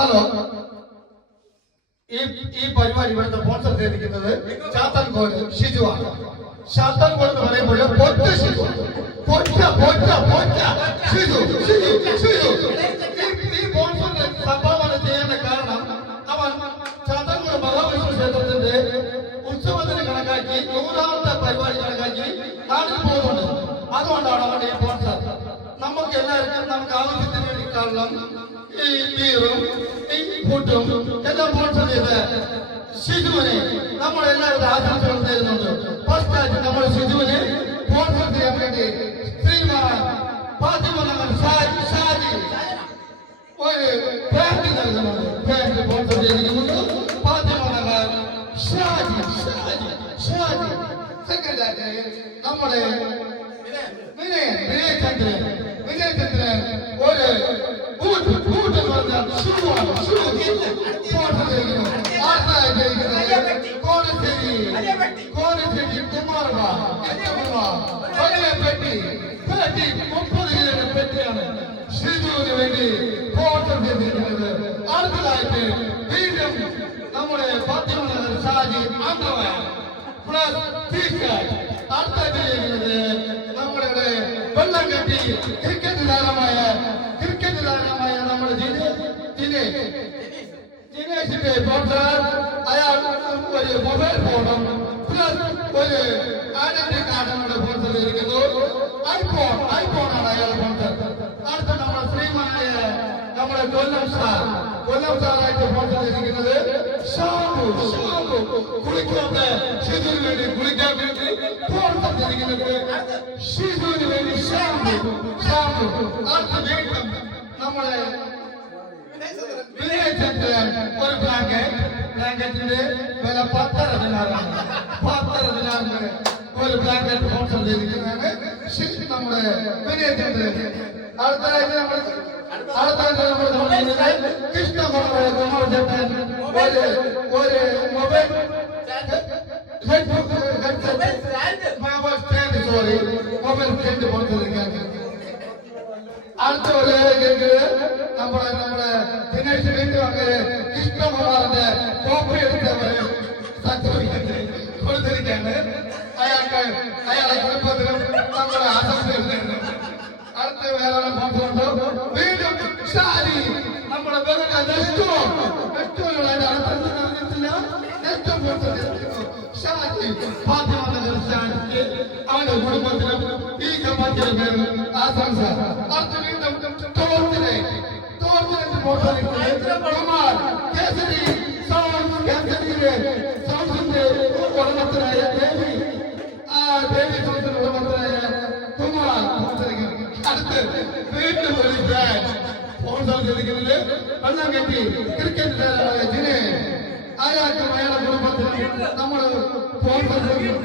Hello, ഈ പരിപാടി ഇവിടുത്തെ സ്പോൺസർ ചെയ്തിരിക്കുന്നത് ചാത്തൻകോട് ഷിജുവാണ്. ചാത്തൻകോട് എന്ന് പറയുമ്പോൾ പൊറ്റ ഷിജു, ഈ സ്പോൺസറിന്റെ സംഭാവന ചെയ്യേണ്ട കാരണം അവൻ ചാത്തൻകോട് മഹാവിഷ്ണു ക്ഷേത്രത്തിന്റെ ഉത്സവത്തിന് കണക്കാക്കി 100ാമത്തെ പരിപാടി കണക്കാക്കി നാട്ടിൽ പോകുന്നുണ്ട്. അതുകൊണ്ടാണ് അവന്റെ ഈ സ്പോൺസർ. നമുക്ക് എല്ലാവർക്കും നമുക്ക് ആവശ്യത്തിന് വേണ്ടി കാരണം ഈ ബീറും ഈ ഫുഡും എല്ലാം സ്പോൺസർ ചെയ്ത് ഷിജുവിനെ നമ്മളെല്ലാവരും ആശംസകൾ തരുന്നുണ്ട്. ഫസ്റ്റ് ആയിട്ട് നമ്മൾ ഷിജുവിനെ സ്പോൺസർ ചെയ്യാൻ വേണ്ടി ശ്രീമാൻ ഫാത്തിമ നഗർ ഷാജി ഒരു പാന്റ് നൽകുന്നുണ്ട്. പാന്റ് സ്പോൺസർ ചെയ്തിരിക്കുന്നത് ഫാത്തിമ നഗർ ഷാജി. സെക്കൻഡ് ആയിട്ട് നമ്മുടെ വിനയചന്ദ്രൻ ഒരു ബൂട്ട് എന്ന് പറഞ്ഞാൽ കോണിശ്ശേരി കുമാർബ പെട്ടി 30 കിലോ പെട്ടിയാണ് ഷിജുവിന് വേണ്ടി സ്പോൺസർ ചെയ്തിരിക്കുന്നത്. അടുത്തതായിട്ട് വീണ്ടും നമ്മുടെ ഫാത്തിമ നഗർ ഷാജി അംഗമായ പ്ലസ് ടീഷർട്ട്. അടുത്തായിട്ട് ചെയ്യുന്നത് നമ്മളുടെ വെള്ളം കെട്ടി ക്രിക്കറ്റ് താരമായ നമ്മുടെ ജിനേഷിന്റെ സ്പോൺസർ. അയാൾ ഒരു മൊബൈൽ ഫോണും പ്ലസ് ഒരു ഐഡന്റി കാർഡും കൂടെ സ്പോൺസർ ചെയ്തിരിക്കുന്നു. ഐഫോണാണ് അയാൾ സ്പോൺസർ. അടുത്ത നമ്മുടെ ശ്രീമാനായ നമ്മുടെ കൊല്ലം സാറായിട്ട് സ്പോൺസർ ചെയ്തിരിക്കുന്നത് ഷാമ്പു. കുളിക്കാത്ത ഷിജുവിന് വേണ്ടി കുളിക്കാൻ വേണ്ടി സ്പോൺസർ ചെയ്തിരിക്കുന്നത് ഷിജുവിന് വേണ്ടി ഷാമ്പു. അടുത്ത വീണ്ടും നമ്മുടെ വിനയചന്ദ്രൻ ഒരു ബ്ലാങ്കറ്റിന്റെ വില 10.5 ദിനാറാണ്. 10.5 ദിനാറിന് ഒരു ബ്ലാങ്കറ്റ് സ്പോൺസർ ചെയ്തിരിക്കുന്നതാണ് നമ്മുടെ വിനയചന്ദ്രൻ. അടുത്തതായിട്ട് നമ്മൾ കൃഷ്ണകുമാർ ചേട്ടൻ ഒരു മൊബൈൽ സ്റ്റാൻഡ് സ്പോൺസർ. അടുത്ത നമ്മുടെ ദിനേശ് വീണ്ടും അങ്ങനെ കൃഷ്ണകുമാറിന്റെ കോപ്പി എടുത്തവര് സർട്ടിഫിക്കറ്റ് കൊടുത്തിരിക്കുകയാണ്. അയാളെ കുടുംബത്തിനും നമ്മുടെ ആശംസയുണ്ട്. അടുത്ത വേറെ വീണ്ടും ഷാജി നമ്മുടെ ഷാജി ഫാത്തിമ നഗർ ഷാജിക്ക് അവന്റെ കുടുംബത്തിനും ഈ കമ്പാറ്റിയുടെ പേരിൽ ആശംസ. അടുത്ത വീണ്ടും തോർത്തിനെ കുമാർ കേസരി സൗണ്ടിന്റെ ഉടമസ്ഥനായ ദേവി സൗണ്ടിന്റെ ഉടമസ്ഥനായ കുമാർ. അടുത്ത് വീണ്ടും ഒരു സ്പോൺസർ ചെയ്തിരിക്കുന്നത് വെള്ളം കെട്ടി ക്രിക്കറ്റ് താരമായ ജിനെ. അയാൾക്കും അയാളുടെ കുടുംബത്തിനും നമ്മൾ സ്പോൺസർ ചെയ്തു.